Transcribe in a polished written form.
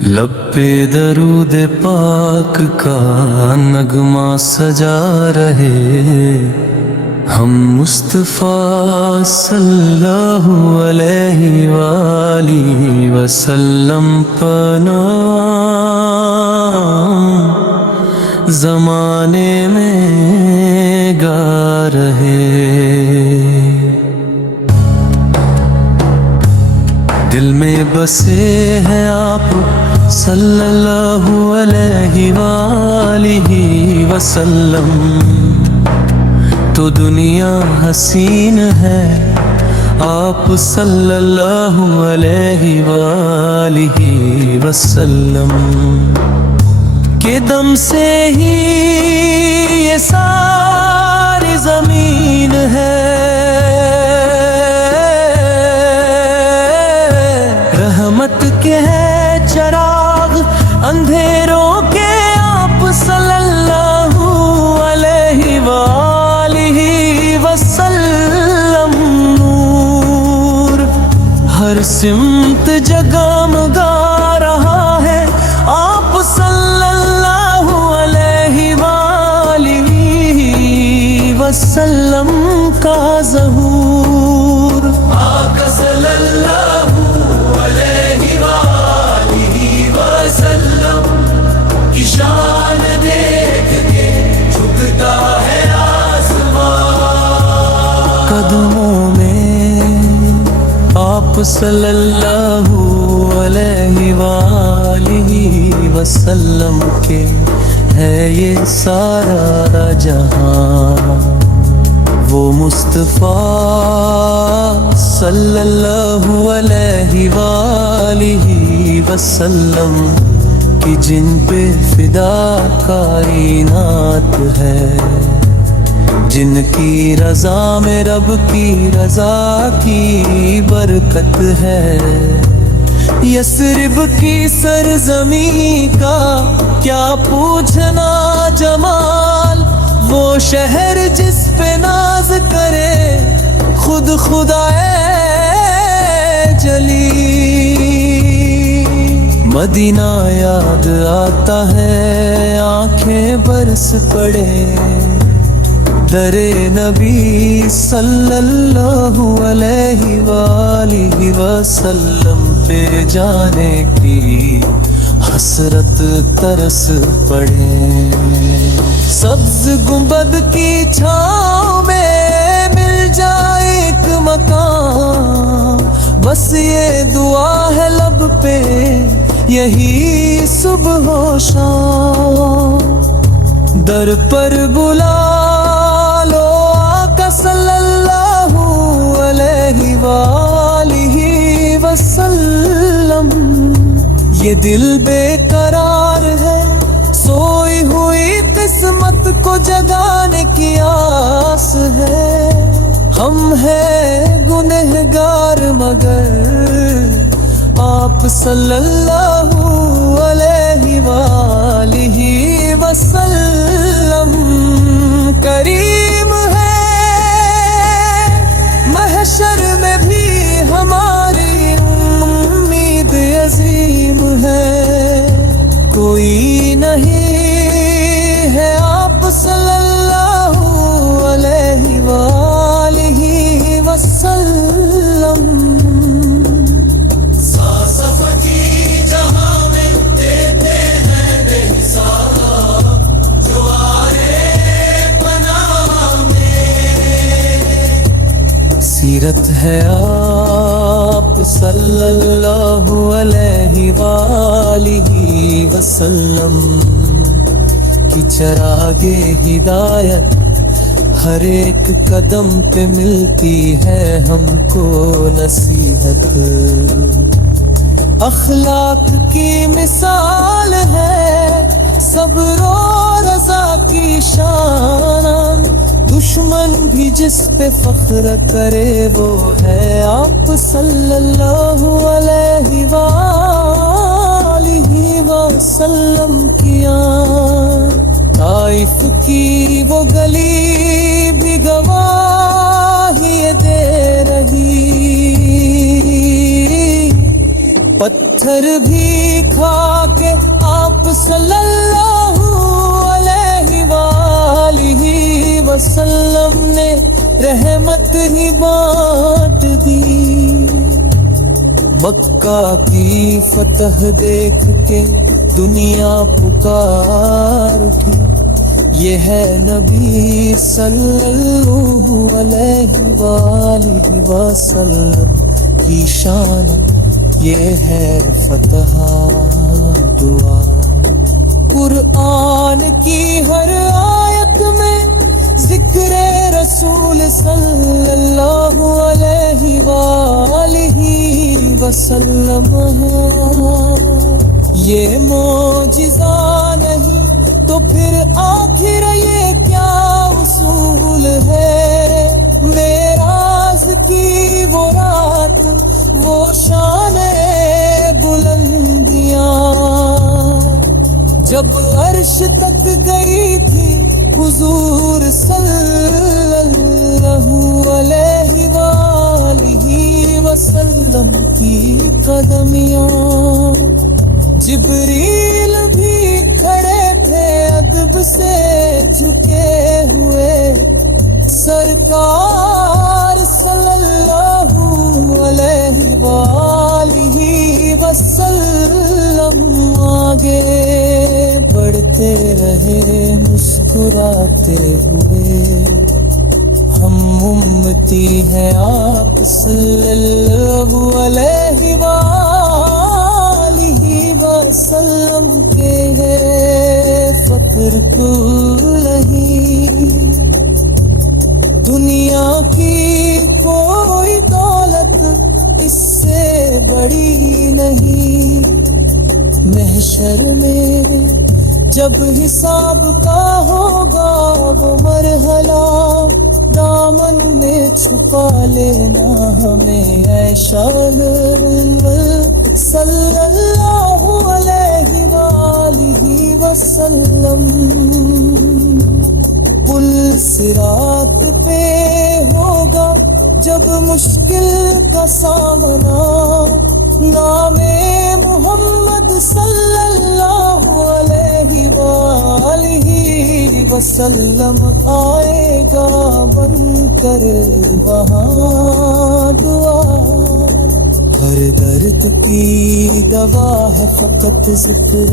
لب پہ درود پاک کا نغمہ سجا رہے، ہم مصطفیٰ صلی اللہ علیہ وآلہ وسلم پنا زمانے میں گا رہے۔ دل میں بسے ہیں آپ صلی اللہ علیہ وآلہ وسلم، تو دنیا حسین ہے آپ صلی اللہ علیہ وآلہ وسلم کے دم سے ہی یہ ساری زمین ہے، رحمت کے ہے چراغ اندھیروں کے آپ صلی اللہ علیہ وآلہ وسلم، نور ہر سمت جگمگا رہا ہے آپ صلی اللہ علیہ وآلہ وسلم کا ظہور۔ آقا صلی اللہ علیہ وآلہ وسلم کی شان دیکھ کے جھکتا ہے آسمان، قدموں میں آپ صلی اللہ علیہ وآلہ وسلم کے ہے یہ سارا جہاں، وہ مصطفیٰ صلی اللہ علیہ وآلہ وسلم کی جن پہ فدا کائنات ہے، جن کی رضا میں رب کی رضا کی برکت ہے، یثرب کی سرزمین کا کیا پوچھنا جمال، وہ شہر جس پہ ناز کرے خود خدا جلی، مدینہ یاد آتا ہے آنکھیں برس پڑے، در نبی صلی اللہ علیہ وآلہ وسلم پہ جانے کی حسرت ترس پڑے، سبز گنبد کی چھاؤں میں مل جائے ایک مقام، بس یہ دعا ہے لب پہ یہی صبح و شام، در پر بلا لو آقا صلی اللہ علیہ وآلہ وسلم، یہ دل بے قرار ہے سوئی ہوئی قسمت کو جگانے کی آس ہے، ہم ہیں گنہگار مگر آپ صلی اللہ علیہ وآلہ وسلم کریم ہے، محشر میں بھی ہماری امید عظیم ہے، کوئی نہیں ہے آپ صلی اللہ علیہ وآلہ وسلم، ساسفتی جہاں میں دیتے ہیں بے حساب، جو آئے پناہ میں، سیرت ہے آپ صلی اللہ علیہ وآلہ وسلم کی چراغ ہدایت، ہر ایک قدم پہ ملتی ہے ہم کو نصیحت، اخلاق کی مثال ہے صبر و رضا کی شان، دشمن بھی جس پہ فخر کرے وہ ہے آپ صلی اللہ علیہ وآلہ وسلم کی آن، طائف کی وہ گلی بھی گواہی دے رہی، پتھر بھی سکھا کے آپ صلی اللہ علیہ وآلہ وسلم نے رحمت ہی بانٹ دی۔ مکہ کی فتح دیکھ کے دنیا پکار اٹھی، یہ ہے نبی صلی اللہ علیہ وآلہ وسلم کی شان، یہ ہے فتح دعا۔ قرآن کی ہر آیت میں ذکر رسول صلی اللہ علیہ وآلہ وسلم ہے۔ یہ معجزہ نہیں تو پھر آخر یہ کیا اصول ہے؟ معراج کی وہ رات، وہ شان بلندیاں، جب عرش تک گئی تھی حضور صلی اللہ علیہ وآلہ وسلم کی قدمیاں۔ جبریل بھی کھڑے تھے ادب سے جھکے ہوئے، سرکار صلی اللہ علیہ وآلہ وسلم آگے بڑھتے رہے مسکراتے ہوئے۔ ہم امتی ہیں آپ صلی اللہ علیہ وآلہ وسلم کے ہے فخر کو نہیں۔ دنیا کی کوئی دولت اس سے بڑی نہیں، محشر میں جب حساب کا ہوگا وہ مرحلہ، دامن میں چھپا لینا ہمیں اے شان صلی اللہ علیہ وآلہ وسلم۔ پل صراط پہ ہوگا جب مشکل کا سامنا، نام محمد صلی اللہ علیہ وآلہ وسلم آئے گا بن کر وہاں دعا۔ ہر درد کی دوا ہے فقط ذکر